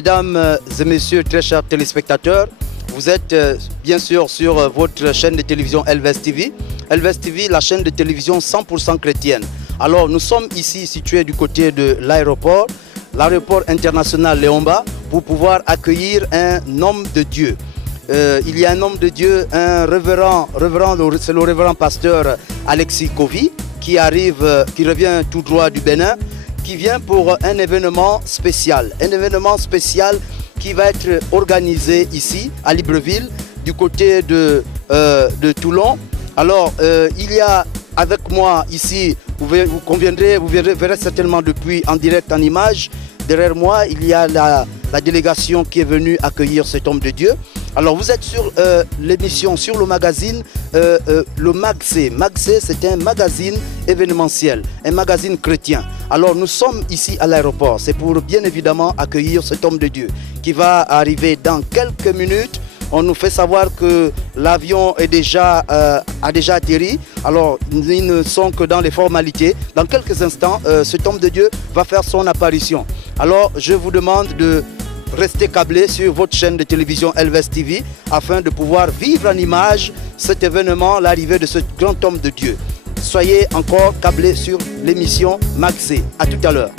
Mesdames et messieurs, très chers téléspectateurs, vous êtes bien sûr sur votre chaîne de télévision Elvest TV. Elvest TV, la chaîne de télévision 100% chrétienne. Alors nous sommes ici situés du côté de l'aéroport international Léomba, pour pouvoir accueillir un homme de Dieu. Il y a un homme de Dieu, un révérend, c'est le révérend pasteur Alexis Kovy, qui revient tout droit du Bénin, qui vient pour un événement spécial qui va être organisé ici à Libreville, du côté de Toulon. Alors, il y a avec moi ici, vous verrez certainement depuis en direct, en image, derrière moi, il y a la délégation qui est venue accueillir cet homme de Dieu. Alors, vous êtes sur l'émission, sur le magazine, le MagC. MagC, c'est un magazine événementiel, un magazine chrétien. Alors, nous sommes ici à l'aéroport. C'est pour bien évidemment accueillir cet homme de Dieu qui va arriver dans quelques minutes. On nous fait savoir que l'avion a déjà atterri. Alors, ils ne sont que dans les formalités. Dans quelques instants, cet homme de Dieu va faire son apparition. Alors, je vous demande de rester câblés sur votre chaîne de télévision Elvest TV afin de pouvoir vivre en image cet événement, l'arrivée de ce grand homme de Dieu. Soyez encore câblés sur l'émission MagC. À tout à l'heure.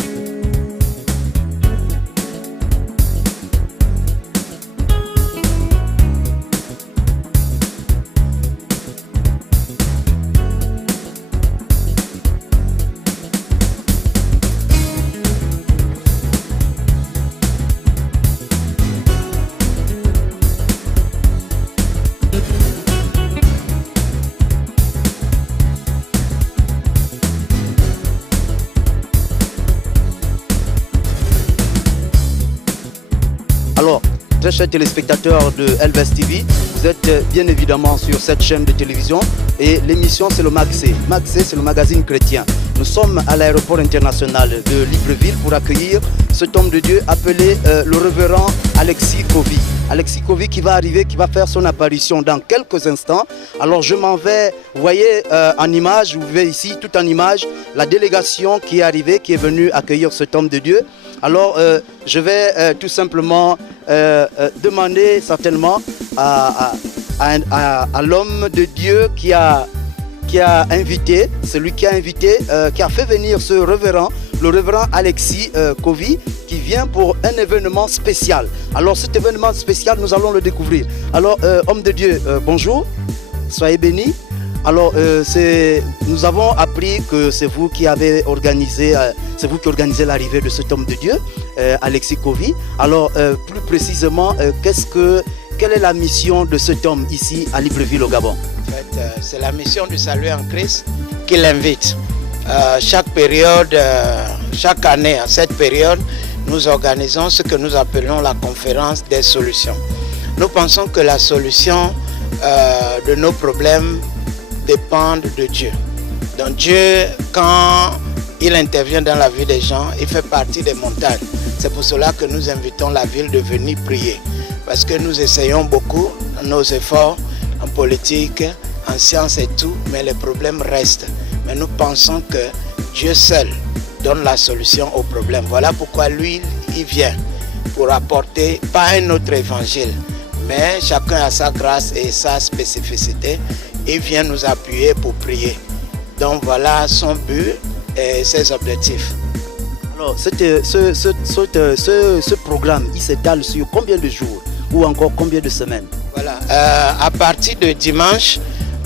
Alors, très chers téléspectateurs de Elvest TV, vous êtes bien évidemment sur cette chaîne de télévision et l'émission c'est le MagC. MagC, c'est le magazine chrétien. Nous sommes à l'aéroport international de Libreville pour accueillir cet homme de Dieu appelé le révérend Alexis Kovy. Alexis Kovy qui va arriver, qui va faire son apparition dans quelques instants. Alors je m'en vais, vous voyez en image, vous voyez ici tout en image, la délégation qui est arrivée, qui est venue accueillir cet homme de Dieu. Alors je vais tout simplement demander certainement à l'homme de Dieu qui a invité, celui qui a invité, qui a fait venir ce révérend, le révérend Alexis Kovy, qui vient pour un événement spécial. Alors cet événement spécial, nous allons le découvrir. Alors homme de Dieu, bonjour, soyez bénis. Alors nous avons appris que c'est vous qui avez organisé, organisez l'arrivée de cet homme de Dieu, Alexis Kovy. Alors plus précisément, quelle est la mission de cet homme ici à Libreville au Gabon? En fait, c'est la mission du salut en Christ qui l'invite. Chaque année, à cette période, nous organisons ce que nous appelons la conférence des solutions. Nous pensons que la solution de nos problèmes dépend de Dieu. Donc Dieu, quand il intervient dans la vie des gens, il fait partie des montagnes. C'est pour cela que nous invitons la ville de venir prier. Parce que nous essayons beaucoup nos efforts en politique, en sciences et tout, mais les problèmes restent. Mais nous pensons que Dieu seul donne la solution aux problèmes. Voilà pourquoi lui, il vient pour apporter, pas un autre évangile, mais chacun a sa grâce et sa spécificité. Il vient nous appuyer pour prier. Donc voilà son but et ses objectifs. Alors ce programme, il s'étale sur combien de jours ou encore combien de semaines? Voilà, à partir de dimanche,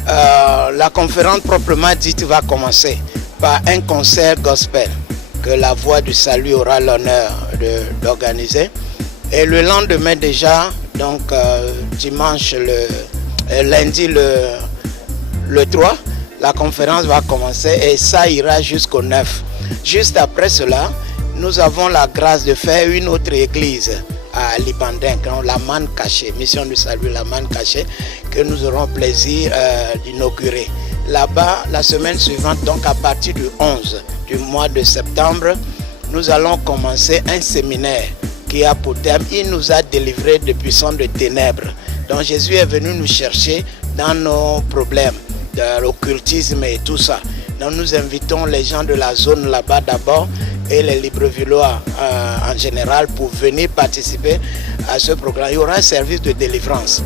la conférence proprement dite va commencer par un concert gospel que la Voix du Salut aura l'honneur d'organiser. Et le lendemain déjà, donc dimanche, lundi le 3, la conférence va commencer et ça ira jusqu'au 9. Juste après cela, nous avons la grâce de faire une autre église à Libandin, la Manne Cachée, Mission du Salut, la Manne Cachée, que nous aurons plaisir d'inaugurer. Là-bas, la semaine suivante, donc à partir du 11 du mois de septembre, nous allons commencer un séminaire qui a pour thème, il nous a délivrés de puissants de ténèbres. Donc Jésus est venu nous chercher dans nos problèmes, de l'occultisme et tout ça. Donc nous invitons les gens de la zone là-bas d'abord et les Librevillois en général pour venir participer à ce programme. Il y aura un service de délivrance.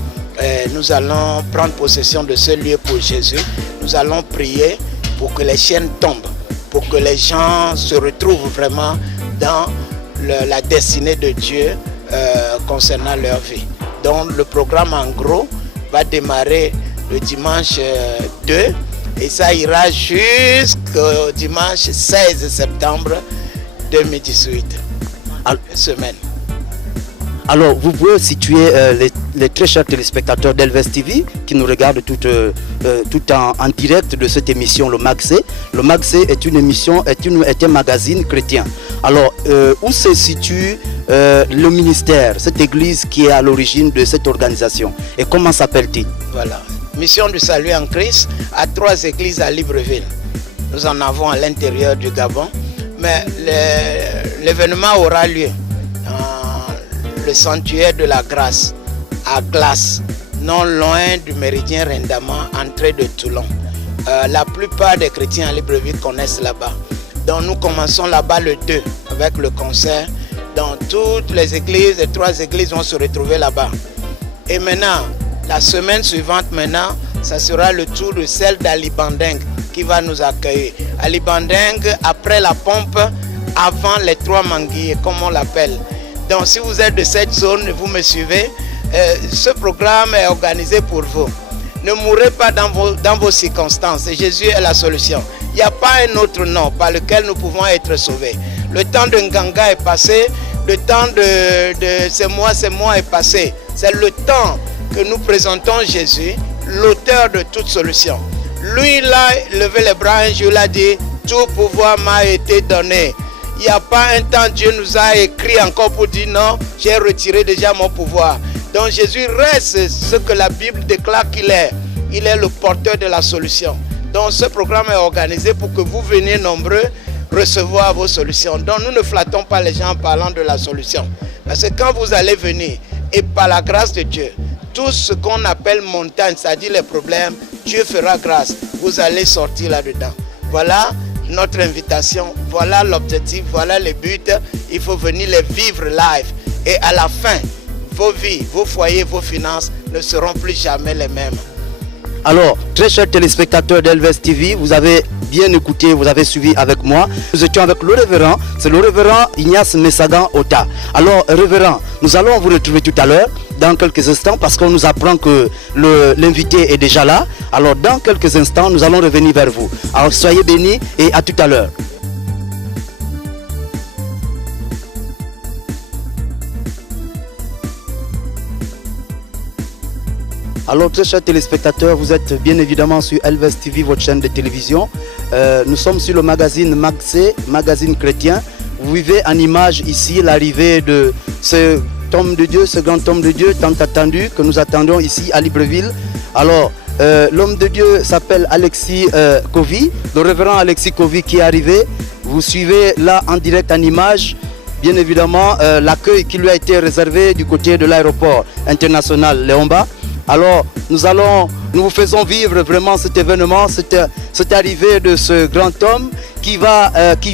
Nous allons prendre possession de ce lieu pour Jésus. Nous allons prier pour que les chaînes tombent, pour que les gens se retrouvent vraiment dans la destinée de Dieu concernant leur vie. Donc le programme en gros va démarrer le dimanche 2 et ça ira jusqu'au dimanche 16 septembre 2018. Une semaine. Alors, vous pouvez situer les très chers téléspectateurs d'Elvest TV qui nous regardent tout en direct de cette émission, le MAGC. Le MAGC est une émission, est un magazine chrétien. Alors, où se situe le ministère, cette église qui est à l'origine de cette organisation? Et comment s'appelle-t-il? Voilà. Mission du salut en Christ à 3 églises à Libreville. Nous en avons à l'intérieur du Gabon. Mais l'événement aura lieu le sanctuaire de la grâce à Glace, non loin du méridien Rendama, entrée de Toulon. La plupart des chrétiens à Libreville connaissent là-bas. Donc nous commençons là-bas le 2 avec le concert. Dans toutes les églises, les 3 églises vont se retrouver là-bas. Et maintenant, la semaine suivante, ça sera le tour de celle d'Ali Bandeng qui va nous accueillir. Ali Bandeng, après la pompe, avant les 3 manguiers, comme on l'appelle. Donc si vous êtes de cette zone, vous me suivez, ce programme est organisé pour vous. Ne mourrez pas dans vos circonstances. Jésus est la solution. Il n'y a pas un autre nom par lequel nous pouvons être sauvés. Le temps de Nganga est passé, le temps de ces mois est passé. C'est le temps que nous présentons Jésus, l'auteur de toute solution. Lui, il a levé les bras un jour, il a dit, tout pouvoir m'a été donné. Il n'y a pas un temps, Dieu nous a écrit encore pour dire non, j'ai retiré déjà mon pouvoir. Donc Jésus reste ce que la Bible déclare qu'il est. Il est le porteur de la solution. Donc ce programme est organisé pour que vous veniez nombreux recevoir vos solutions. Donc nous ne flattons pas les gens en parlant de la solution. Parce que quand vous allez venir, et par la grâce de Dieu, tout ce qu'on appelle montagne, c'est-à-dire les problèmes, Dieu fera grâce. Vous allez sortir là-dedans. Voilà notre invitation, voilà l'objectif, voilà le but. Il faut venir les vivre live. Et à la fin, vos vies, vos foyers, vos finances ne seront plus jamais les mêmes. Alors, très chers téléspectateurs d'Elvest TV, vous avez bien écouté, vous avez suivi avec moi. Nous étions avec le révérend, c'est le révérend Ignace Messagan Ota. Alors, révérend, nous allons vous retrouver tout à l'heure, dans quelques instants, parce qu'on nous apprend que l'invité est déjà là. Alors, dans quelques instants, nous allons revenir vers vous. Alors, soyez bénis et à tout à l'heure. Alors, très chers téléspectateurs, vous êtes bien évidemment sur Elvest TV, votre chaîne de télévision. Nous sommes sur le magazine MAGC, magazine chrétien. Vous vivez en image ici l'arrivée de ce homme de Dieu, ce grand homme de Dieu tant attendu que nous attendons ici à Libreville. Alors, l'homme de Dieu s'appelle Alexis Kovy, le révérend Alexis Kovy qui est arrivé. Vous suivez là en direct en image, bien évidemment, l'accueil qui lui a été réservé du côté de l'aéroport international Léomba. Alors, nous vous faisons vivre vraiment cet événement, cette arrivée de ce grand homme qui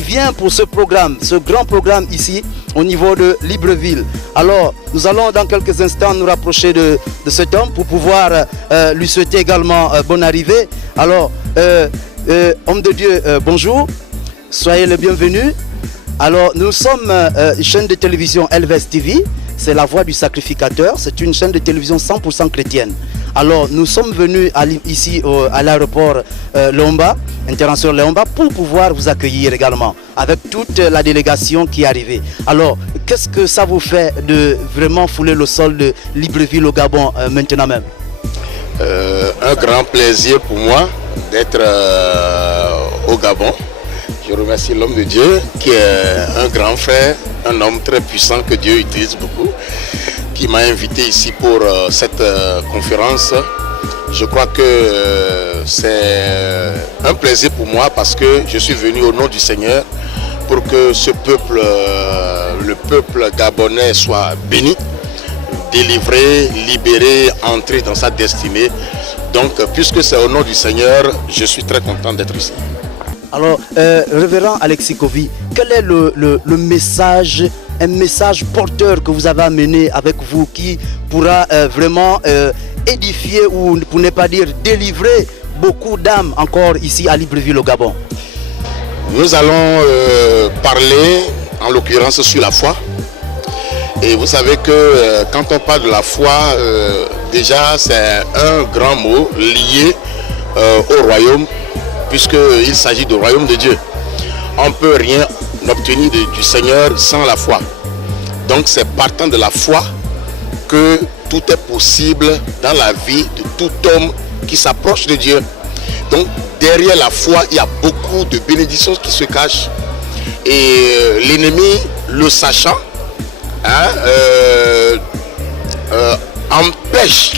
vient pour ce grand programme ici au niveau de Libreville. Alors, nous allons dans quelques instants nous rapprocher de cet homme pour pouvoir lui souhaiter également bonne arrivée. Alors, homme de Dieu, bonjour, soyez le bienvenu. Alors, nous sommes une chaîne de télévision Elvest TV. C'est la voix du sacrificateur, c'est une chaîne de télévision 100% chrétienne. Alors nous sommes venus ici à l'aéroport Léomba, international Léomba, pour pouvoir vous accueillir également, avec toute la délégation qui est arrivée. Alors, qu'est-ce que ça vous fait de vraiment fouler le sol de Libreville au Gabon maintenant même? Un grand plaisir pour moi d'être au Gabon. Je remercie l'homme de Dieu qui est un grand frère, un homme très puissant que Dieu utilise beaucoup, qui m'a invité ici pour cette conférence. Je crois que c'est un plaisir pour moi parce que je suis venu au nom du Seigneur pour que ce peuple, le peuple gabonais soit béni, délivré, libéré, entré dans sa destinée. Donc, puisque c'est au nom du Seigneur, je suis très content d'être ici. Alors, révérend Alexis Kovy, quel est le message, un message porteur que vous avez amené avec vous qui pourra vraiment édifier ou, pour ne pas dire, délivrer beaucoup d'âmes encore ici à Libreville au Gabon? Nous allons parler, en l'occurrence, sur la foi. Et vous savez que quand on parle de la foi, déjà c'est un grand mot lié au royaume, puisqu'il s'agit du royaume de Dieu. On ne peut rien obtenir du Seigneur sans la foi. Donc c'est partant de la foi que tout est possible dans la vie de tout homme qui s'approche de Dieu. Donc derrière la foi, il y a beaucoup de bénédictions qui se cachent. Et l'ennemi, le sachant, empêche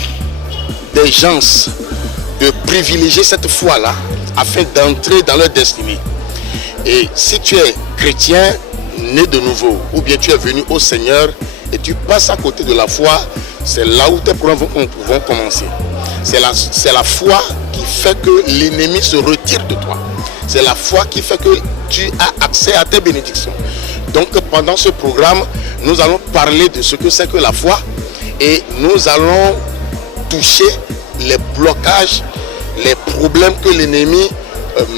des gens de privilégier cette foi-là afin d'entrer dans leur destinée. Et si tu es chrétien, né de nouveau, ou bien tu es venu au Seigneur et tu passes à côté de la foi, c'est là où tes problèmes vont commencer. C'est la foi qui fait que l'ennemi se retire de toi. C'est la foi qui fait que tu as accès à tes bénédictions. Donc pendant ce programme, nous allons parler de ce que c'est que la foi et nous allons toucher les blocages, les problèmes que l'ennemi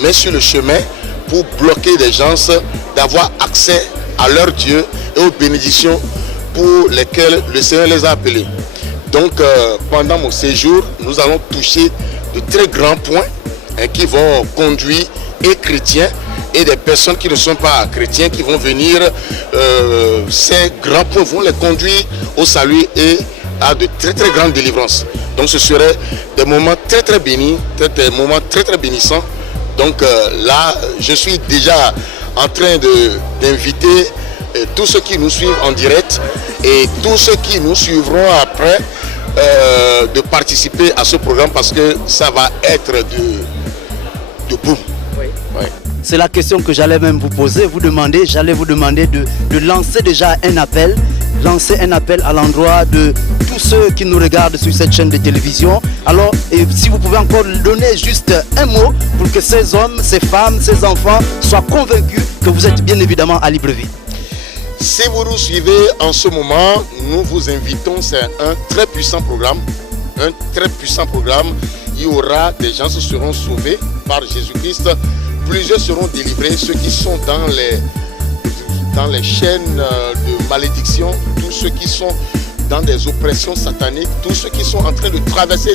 met sur le chemin pour bloquer des gens d'avoir accès à leur Dieu et aux bénédictions pour lesquelles le Seigneur les a appelés. Donc pendant mon séjour, nous allons toucher de très grands points qui vont conduire et chrétiens et des personnes qui ne sont pas chrétiens qui vont venir, ces grands points vont les conduire au salut et à de très très grandes délivrances. Donc ce serait des moments très très bénis, des moments très très bénissants. Donc là, je suis déjà en train d'inviter tous ceux qui nous suivent en direct et tous ceux qui nous suivront après de participer à ce programme parce que ça va être de boum. Oui. Oui. C'est la question que j'allais même vous poser, j'allais vous demander de lancer déjà un appel, à l'endroit de tous ceux qui nous regardent sur cette chaîne de télévision. Alors, si vous pouvez encore donner juste un mot pour que ces hommes, ces femmes, ces enfants soient convaincus que vous êtes bien évidemment à Libreville. Si vous nous suivez en ce moment, nous vous invitons, c'est un très puissant programme. Il y aura des gens qui seront sauvés par Jésus-Christ. Plusieurs seront délivrés, ceux qui sont dans les chaînes de malédiction, tous ceux qui sont dans des oppressions sataniques, tous ceux qui sont en train de traverser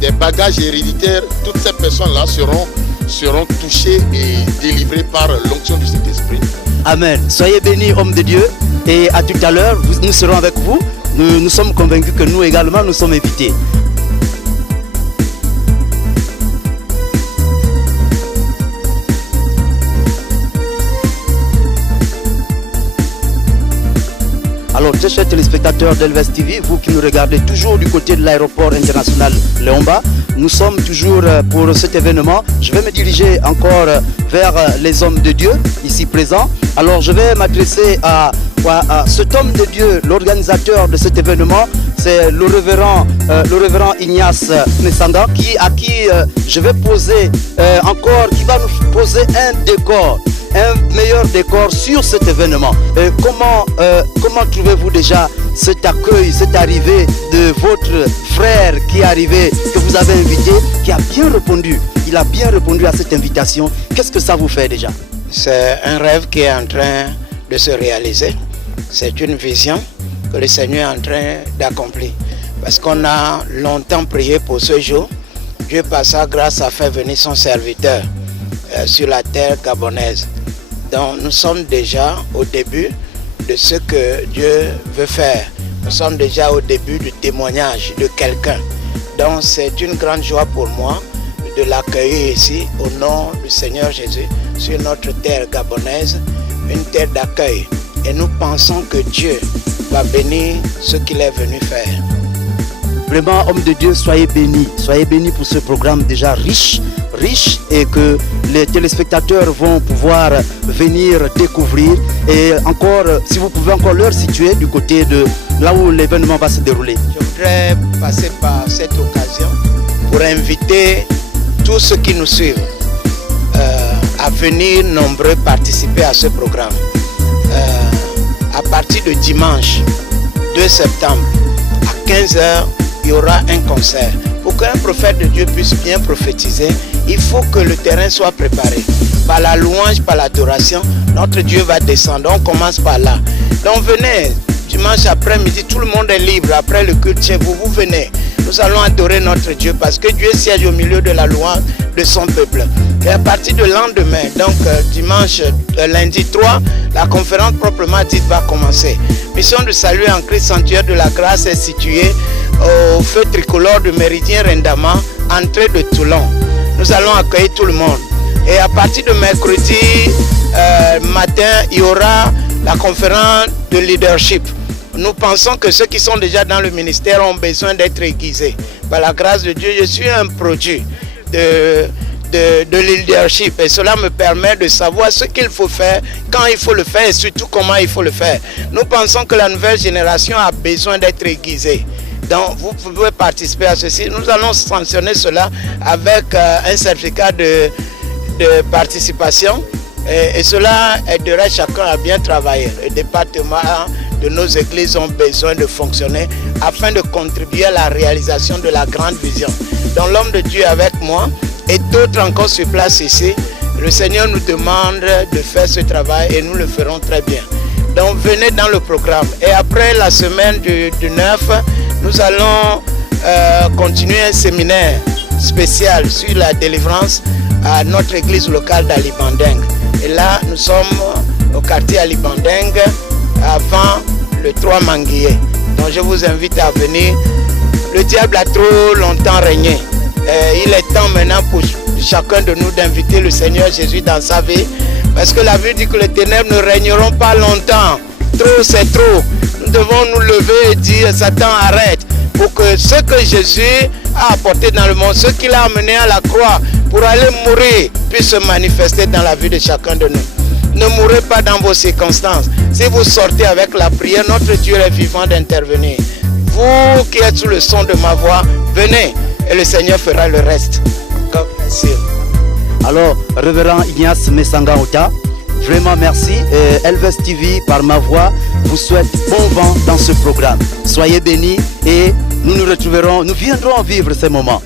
des bagages héréditaires, toutes ces personnes-là seront touchées et délivrées par l'onction du Saint-Esprit. Amen. Soyez bénis, hommes de Dieu, et à tout à l'heure, nous serons avec vous. Nous sommes convaincus que nous également, nous sommes invités. Alors, très chers téléspectateurs d'Elvest TV, vous qui nous regardez toujours du côté de l'aéroport international Léomba, nous sommes toujours pour cet événement. Je vais me diriger encore vers les hommes de Dieu ici présents. Alors, je vais m'adresser à cet homme de Dieu, l'organisateur de cet événement. C'est le révérend Ignace Messanga à qui je vais poser qui va nous poser un meilleur décor sur cet événement. Comment trouvez-vous déjà cet accueil, cette arrivée de votre frère qui est arrivé, que vous avez invité, qui a bien répondu? Il a bien répondu à cette invitation. Qu'est-ce que ça vous fait déjà? C'est un rêve qui est en train de se réaliser. C'est une vision que le Seigneur est en train d'accomplir. Parce qu'on a longtemps prié pour ce jour. Dieu par sa grâce a fait venir son serviteur sur la terre gabonaise. Donc nous sommes déjà au début de ce que Dieu veut faire. Nous sommes déjà au début du témoignage de quelqu'un. Donc c'est une grande joie pour moi de l'accueillir ici au nom du Seigneur Jésus sur notre terre gabonaise, une terre d'accueil. Et nous pensons que Dieu va bénir ce qu'il est venu faire. Vraiment, homme de Dieu, soyez bénis pour ce programme déjà riche et que les téléspectateurs vont pouvoir venir découvrir. Et encore, si vous pouvez encore leur situer du côté de là où l'événement va se dérouler. Je voudrais passer par cette occasion pour inviter tous ceux qui nous suivent à venir nombreux participer à ce programme. À partir de dimanche 2 septembre à 15 h, il y aura un concert. Pour qu'un prophète de Dieu puisse bien prophétiser, il faut que le terrain soit préparé. Par la louange, par l'adoration, notre Dieu va descendre. On commence par là. Donc venez, dimanche après-midi, tout le monde est libre. Après le culte chez vous, vous venez. Nous allons adorer notre Dieu parce que Dieu siège au milieu de la louange de son peuple. Et à partir de lendemain, donc dimanche, lundi 3, la conférence proprement dite va commencer. Mission de salut en Christ, sanctuaire de la grâce est située au feu tricolore de Méridien Rendama, entrée de Toulon. Nous allons accueillir tout le monde. Et à partir de mercredi matin, il y aura la conférence de leadership. Nous pensons que ceux qui sont déjà dans le ministère ont besoin d'être aiguisés. Par la grâce de Dieu, je suis un produit de leadership et cela me permet de savoir ce qu'il faut faire, quand il faut le faire et surtout comment il faut le faire. Nous pensons que la nouvelle génération a besoin d'être aiguisée. Donc vous pouvez participer à ceci. Nous allons sanctionner cela avec un certificat de participation et cela aiderait chacun à bien travailler. Le département de nos églises ont besoin de fonctionner afin de contribuer à la réalisation de la grande vision. Donc l'homme de Dieu est avec moi et d'autres encore sur place ici. Le Seigneur nous demande de faire ce travail et nous le ferons très bien. Donc venez dans le programme. Et après la semaine du 9, nous allons continuer un séminaire spécial sur la délivrance à notre église locale d'Alibandeng. Et là, nous sommes au quartier Alibandeng avant le 3 Manguier. Donc je vous invite à venir. Le diable a trop longtemps régné. Il est temps maintenant pour chacun de nous d'inviter le Seigneur Jésus dans sa vie. Parce que la Bible dit que les ténèbres ne régneront pas longtemps. Trop, c'est trop. Nous devons nous lever et dire, Satan, arrête. Pour que ce que Jésus a apporté dans le monde, ce qu'il a amené à la croix pour aller mourir, puisse se manifester dans la vie de chacun de nous. Ne mourrez pas dans vos circonstances. Si vous sortez avec la prière, notre Dieu est vivant d'intervenir. Vous qui êtes sous le son de ma voix, venez et le Seigneur fera le reste. God bless you. Alors, révérend Ignace Mesanga-Ota, vraiment merci. Elvest TV, par ma voix, vous souhaite bon vent dans ce programme. Soyez bénis et nous nous retrouverons, nous viendrons vivre ces moments.